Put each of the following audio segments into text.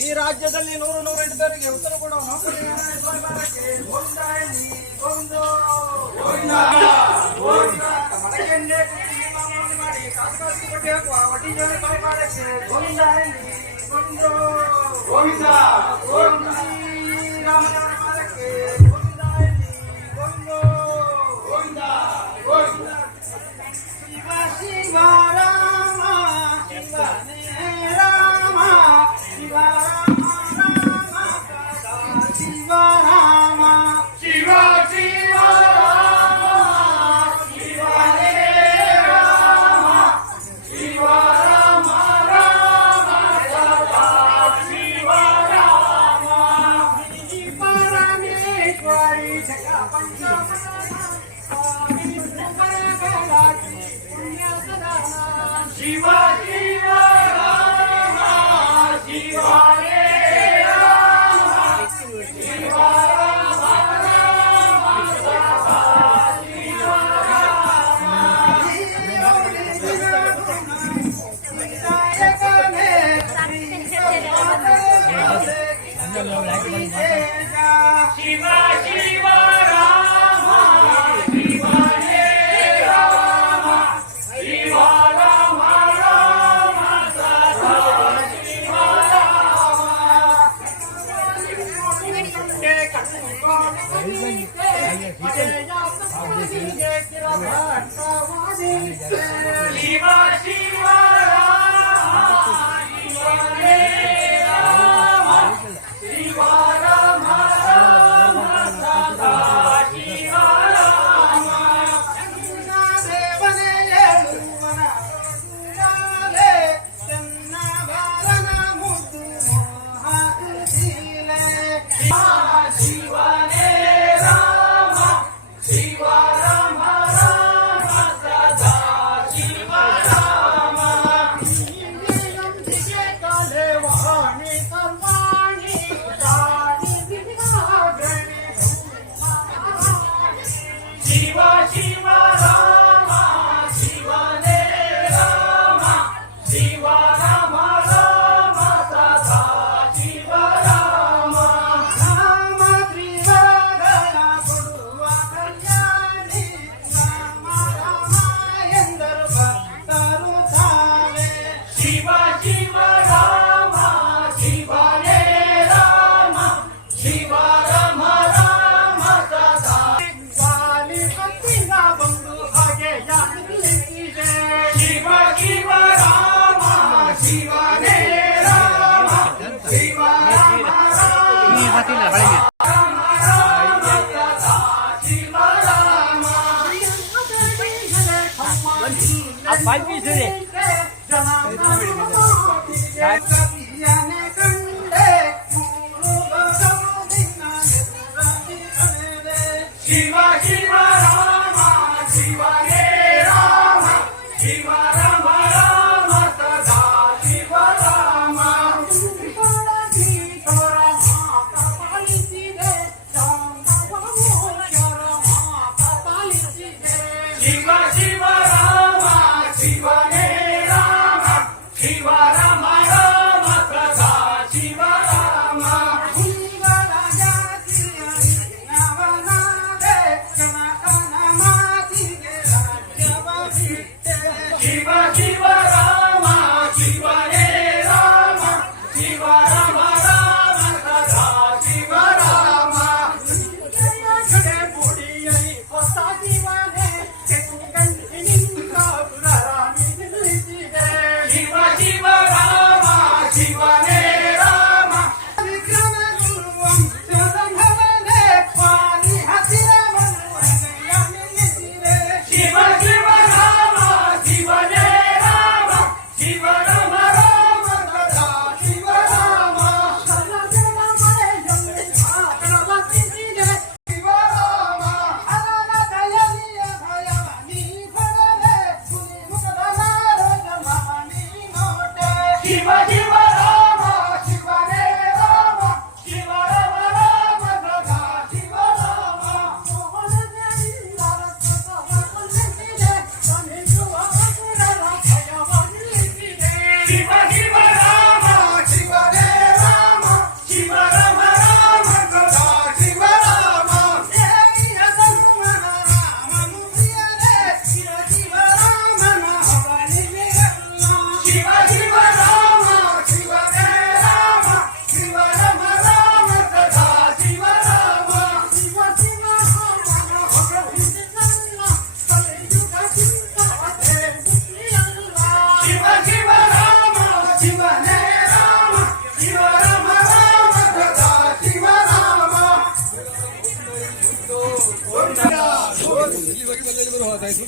ಈ ರಾಜ್ಯದಲ್ಲಿ ನೂರು ನೂರು ಹಿಡಿದವರಿಗೆ ಉತ್ತರ ಕೊಡೋಣ ಮನೆಯನ್ನೇ ಮಾಡಿ Shiva. હાથી ને હળી આ પાંચમી સુરે 金瓜，金瓜，老马，金瓜。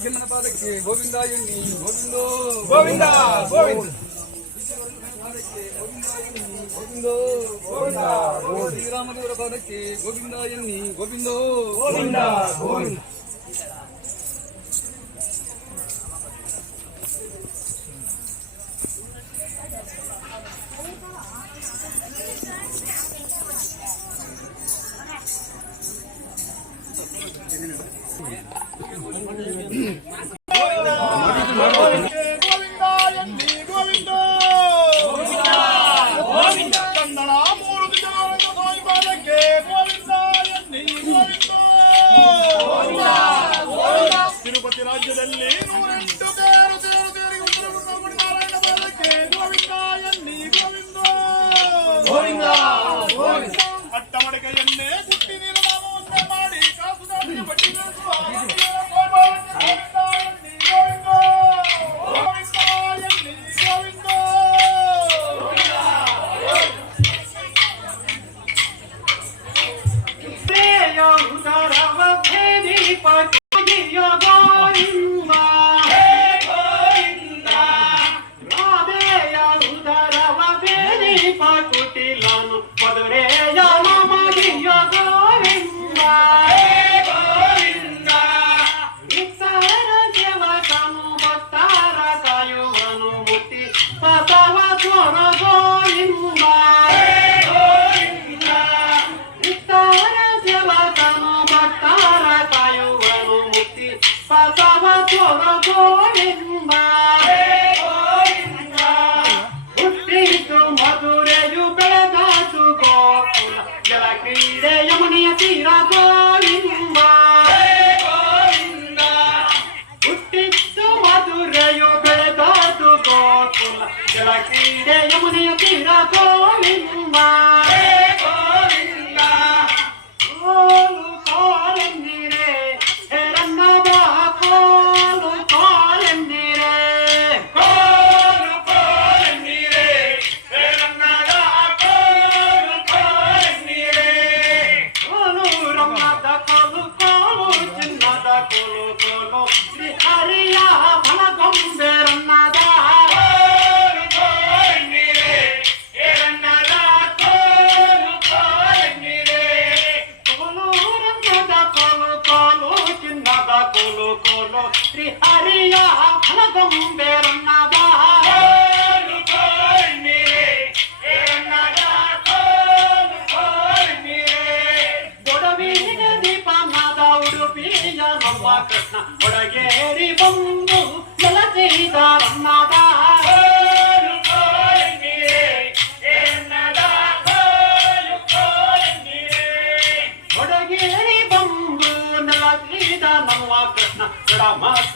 ಜಿನ್ನಪಾದಕ್ಕೆ ಗೋವಿಂದ ಎಣ್ಣಿ ಗೋವಿಂದೋ ಗೋವಿಂದ ಗೋವಿಂದ ಗೋವಿಂದೋ ಗೋವಿಂದ ಗೋವಿಂದ ಶ್ರೀರಾಮದೇವರ ಪಾದಕ್ಕೆ ಗೋವಿಂದ ಎಣ್ಣಿ ಗೋವಿಂದೋ Govinda Govinda 嗯。పొగ పోడెంబా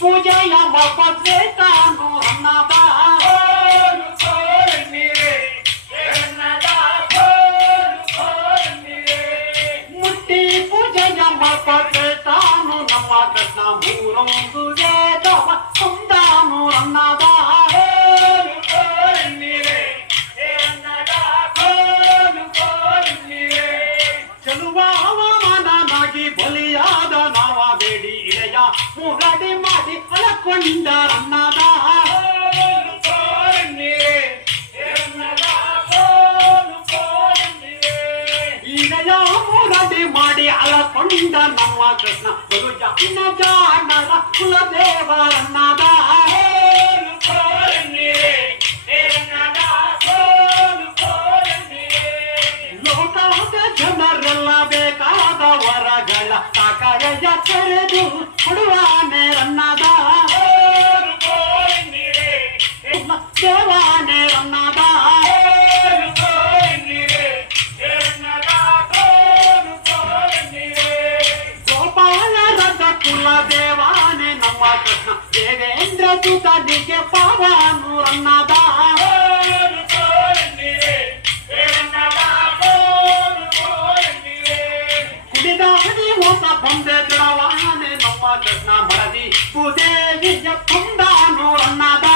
Kucaya laf atletan ಮಾಡಿ ಅಲಕೊಂಡ ನಮ್ಮ ಕೃಷ್ಣ ಗುರು ಜಾಣ ಜಾಣರ ಕುಲದೇವರನ್ನದ ಲೋಕದ ಜನರೆಲ್ಲ ಬೇಕಾದ ವರಗಳ ಸಾಕರೆಯ ತೆರೆದು ಕೊಡುವಾನೆ ಸೂತನಿಗೆ ಪಾವನು ಅನ್ನದ ಕುಡಿದ ಹಣಿ ಹೊಸ ಬಂದೆ ಬಿಡವಾನೆ ನಮ್ಮ ಕೃಷ್ಣ ಮರದಿ ಪೂಜೆಯ ಕೊಂಡಾನು ಅನ್ನದ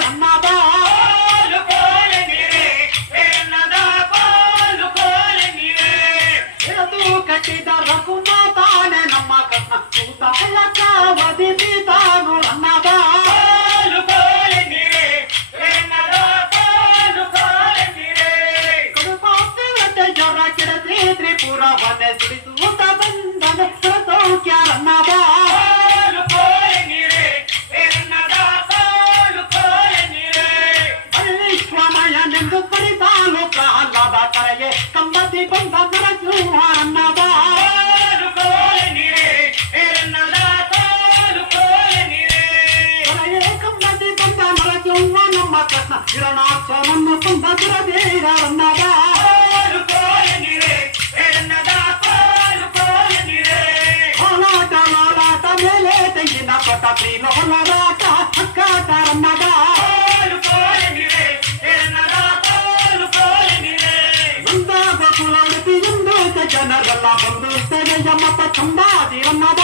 ಜನರೆಲ್ಲ ಬಂದು ತೆಗೆಯ ಮತ ಚಂದಾದಿ ಅನ್ನದ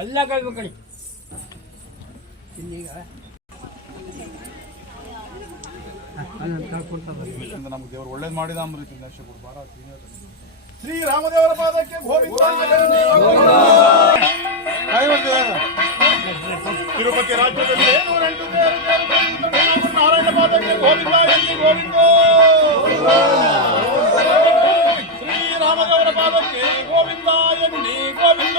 ಎಲ್ಲ ಕಳ್ಬೇಕಳಿ ಇನ್ನೀಗ? ನಮ್ಗೆ ದೇವರು ಒಳ್ಳೇದು ಮಾಡಿದ ಅಮೃತ ಶ್ರೀ ರಾಮದೇವರ ಪಾದಕ್ಕೆ ತಿರುಪತಿ ರಾಜ್ಯದಲ್ಲಿ ನಾರಾಯಣ ಪಾದಕ್ಕೆ ಗೋವಿಂದ ಶ್ರೀ ರಾಮದೇವರ ಪಾದಕ್ಕೆ ಗೋವಿಂದ ಎಣ್ಣಿ ಗೋವಿಂದ.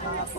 ಕಳಸ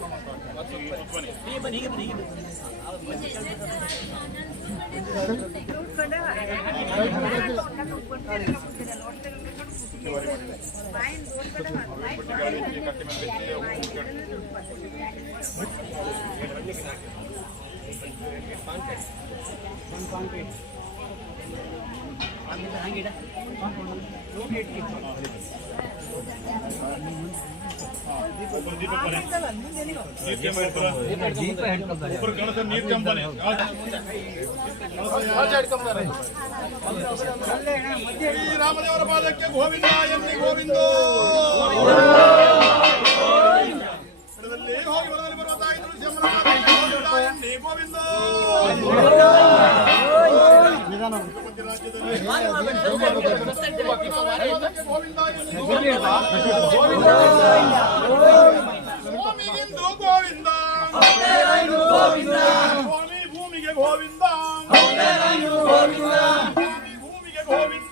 ರಾಮದೇವರ ಪಾದಕ್ಕೆ ಗೋವಿಂದ ಎಮ್ಮಿ ಗೋವಿಂದ ಹೋಗಿ ಬಡದಲ್ಲಿ ಬರುವ ತಾಯಿ ತುಳಸಿ ಗೋವಿಂದೋ ಮುಖ್ಯಮಂತ್ರಿ ರಾಜ್ಯದಲ್ಲಿ ಗೋವಿಂದ ಎನ್ನಿ ಗೋವಿಂದ ಸ್ವಾಮಿಗಿಂದು ಗೋವಿಂದ ಸ್ವಾಮಿ ಭೂಮಿಗೆ ಗೋವಿಂದ ಸ್ವಾಮಿ ಭೂಮಿಗೆ ಗೋವಿಂದ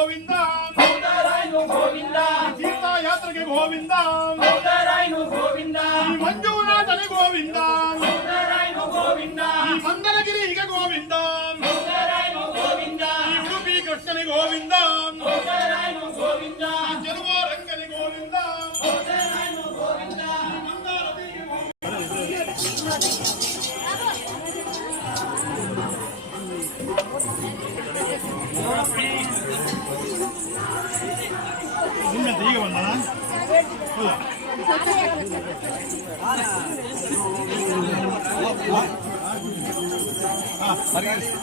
గోవింద. గోవిందారాయణ గోవింద. తీర్థయాత్రకి గోవింద. గోవిందారాయణ గోవింద. మంజునాథని గోవింద. పరిగెత్తు